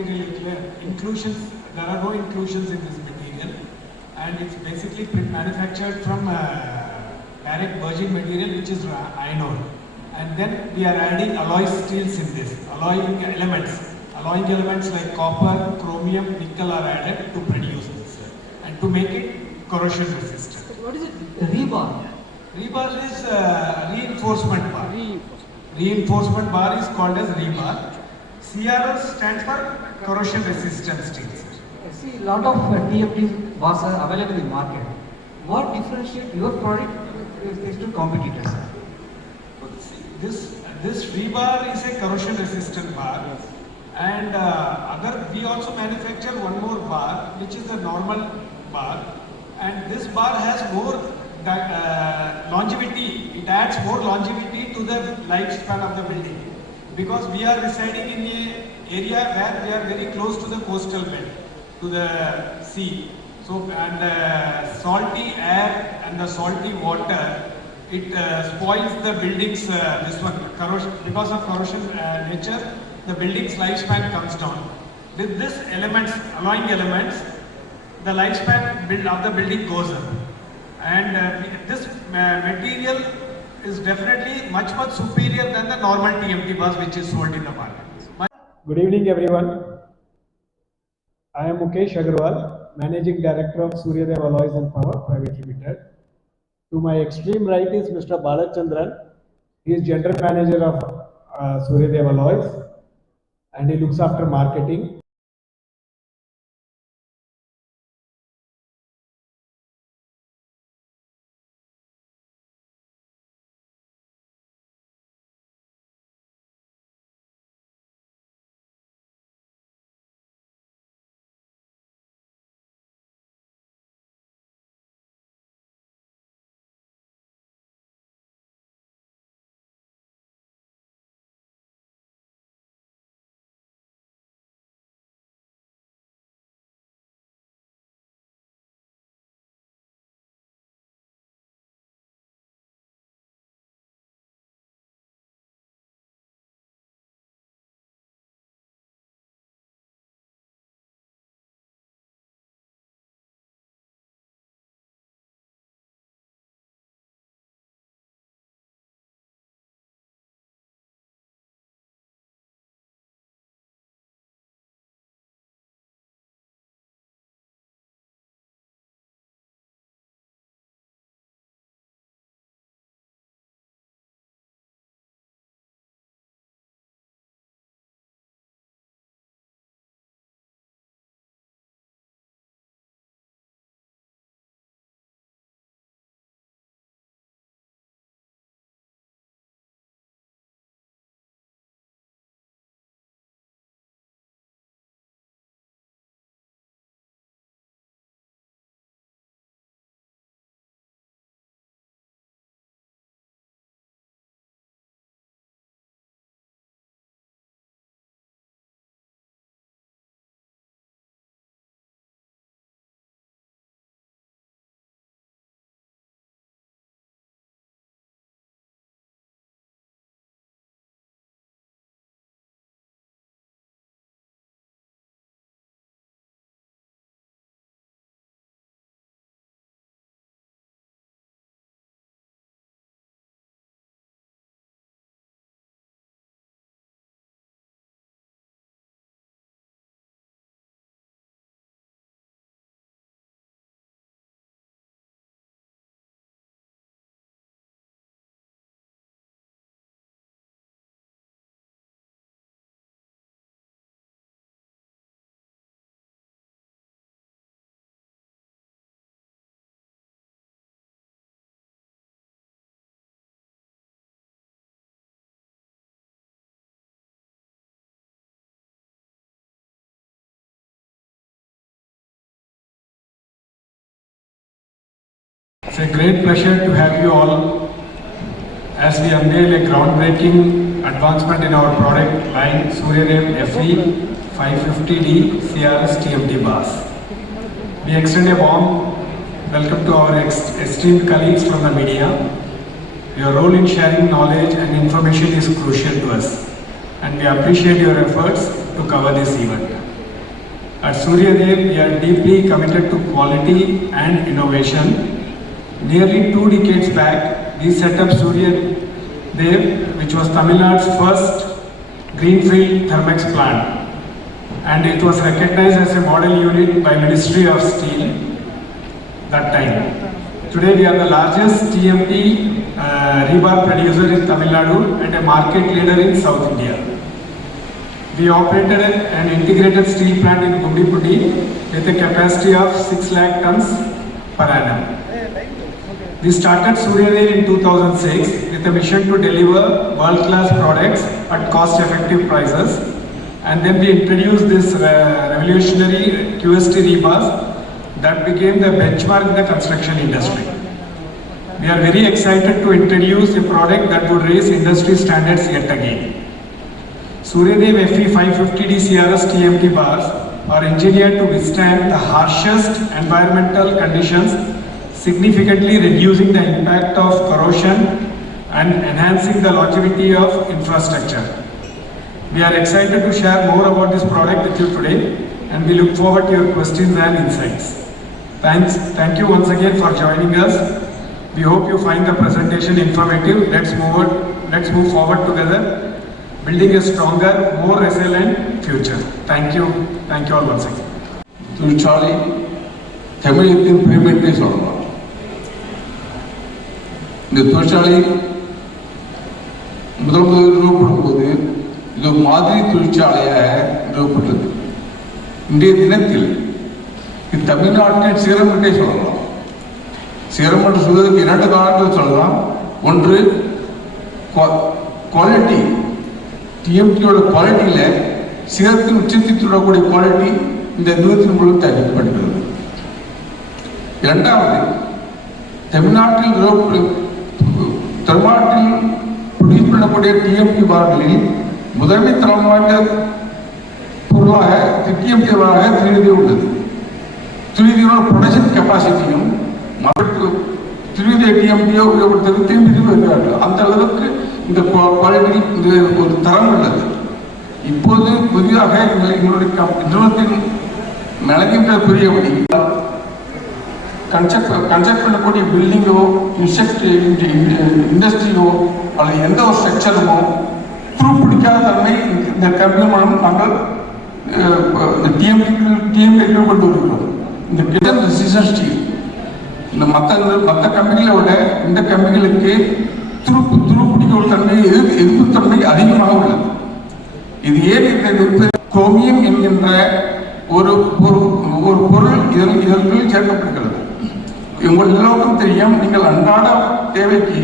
material inclusions. There are no inclusions in this material, and it's basically manufactured from direct virgin material, which is iron ore. And then we are adding alloy steels in this, alloying elements like copper, chromium, nickel are added to produce this and to make it corrosion resistant. What is it? Rebar. Rebar is reinforcement bar. Reinforcement bar is called as rebar. CRS stands for corrosion resistant steels. I see a lot of TFT bars are available in market. What differentiates your product with respect to competitors? This rebar is a corrosion resistant bar, and we also manufacture one more bar, which is a normal bar, and this bar has more longevity. It adds more longevity to the lifespan of the building, because we are residing in an area where we are very close to the coastal belt, to the sea. So, and salty air and the salty water, it spoils the building's corrosion. Because of corrosion nature, the building's lifespan comes down. With this alloying elements, the lifespan of the building goes up. And this material is definitely much superior than the normal TMT bars which is sold in the market. Good evening, everyone. I am Mukesh Agarwal, Managing Director of Suryadev Alloys and Power Private Limited. To my extreme right is Mr. Balachandran. He is General Manager of Suryadev Alloys, and he looks after marketing. It's a great pleasure to have you all as we unveil a groundbreaking advancement in our product line Suryadev FE 550D CRS TMT bars. We extend a warm welcome to our esteemed colleagues from the media. Your role in sharing knowledge and information is crucial to us, and we appreciate your efforts to cover this event. At Suryadev, we are deeply committed to quality and innovation. Nearly 2 decades back, we set up Suryadev, which was Tamil Nadu's first greenfield Thermex plant, and it was recognized as a model unit by Ministry of Steel that time. Today, we are the largest TMT rebar producer in Tamil Nadu and a market leader in South India. We operated an integrated steel plant in Gumdiputti with a capacity of 6 lakh tons per annum. We started Suryadev in 2006 with a mission to deliver world-class products at cost-effective prices, and then we introduced this revolutionary QST rebars that became the benchmark in the construction industry. We are very excited to introduce a product that would raise industry standards yet again. Suryadev FE 550D CRS TMT bars are engineered to withstand the harshest environmental conditions, significantly reducing the impact of corrosion and enhancing the longevity of infrastructure. We are excited to share more about this product with you today, and we look forward to your questions and insights. Thank you once again for joining us. We hope you find the presentation informative. Let's move forward together, building a stronger, more resilient future. Thank you all once again. தொழிற்சாலை தமிழகத்தின் பெருமையை சொல்லலாம். இந்த தொழிற்சாலை முதல் நிறுவப்படும் போது இது ஒரு மாதிரி தொழிற்சாலையாக நிறுவப்பட்டது. இன்றைய தினத்தில் இது தமிழ்நாட்டின் சிகரம் என்றே சொல்லலாம். சிகரம் என்று சொல்வதற்கு 2 காரணங்கள் சொல்லலாம். ஒன்று, குவாலிட்டி, டிஎம்டியோட குவாலிட்டியில் சிகரத்தின் உச்சத்தை தொடரக்கூடிய குவாலிட்டி இந்த நிறுவனத்தின் மூலம் தயாரிக்கப்படுகிறது. இரண்டாவது, தமிழ்நாட்டில் ப்ரொடியூஸ் பண்ணக்கூடிய டிஎம்டி பார்களில் முதன்மை தரம் வாய்ந்த பொருளாக டிஎம்டி பாராக திருவிதி உள்ளது. திருவிதியோட ப்ரொடக்ஷன் கெப்பாசிட்டியும் திருவிதி டிஎம்டியோ உபயோகப்படுத்துறது திரும்பி வருகிறார்கள். அந்த அளவுக்கு இந்த குவாலிட்டி இந்த ஒரு தரம் உள்ளது. இப்போது புதிதாக எங்களுடைய நிறுவனத்தின் மேனேஜ்மெண்ட் புரியபடி கன்ஸ்ட்ரக்ட் பண்ணக்கூடிய பில்டிங்கோ இண்டஸ்ட்ரியோ அல்லது எந்த ஒரு ஸ்ட்ரக்சருமோ துருப்பிடிக்காத தன்மை இந்த கம்பெனி மூலம் நாங்கள் டிஎம்டி கொண்டு வருகிறோம். இந்த கிச்சன் ரெசிஸ்டன்ட் ஸ்டீல் இந்த மற்ற கம்பெனிகளை விட இந்த கம்பெனிகளுக்கு துருப்பிடிக்கிற தன்மை எதிர்ப்பு தன்மை அதிகமாக உள்ளது. இது ஏன் குரோமியம் என்கின்ற ஒரு பொருள் இதற்குள் சேர்க்கப்படுகிறது. உங்கள் எல்லோருக்கும் தெரியும், நீங்கள் அன்றாட தேவைக்கு